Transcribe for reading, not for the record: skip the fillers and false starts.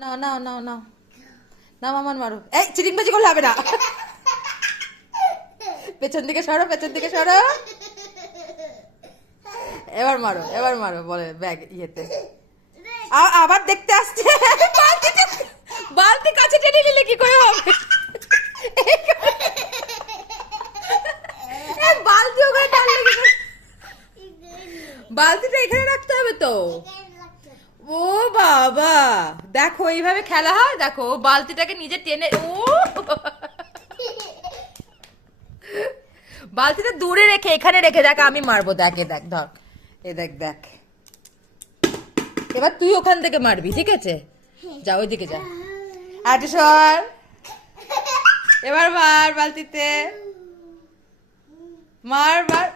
নাও নাও নাও নাও নাও মামান মারো। এই চিটিংবাজি করলে হবে না। পেছন দিকে সরো, পেছন দিকে সরো। এবার মারো, এবার মারো। বলে ব্যাগ ইয়েতে আবার দেখতে আসছে। বালতি কাছে টেনে নিলে কি করে হবে? বালতি ওখানে টানলে কি করে? বালতিটা এখানে রাখতে হবে তো। ও বাবা, দেখো এইভাবে খেলা হয়। দেখো বালতিটাকে নিজে টেনে, ও বালতিটা দূরে রেখে এখানে রেখে দেখ আমি মারবো। দেখ এ দেখ, ধর এ দেখ, দেখ এবার তুই ওখান থেকে মারবি, ঠিক আছে? যা ওইদিকে যা। আটু সর, এবার মার বালতিতে, মার মার।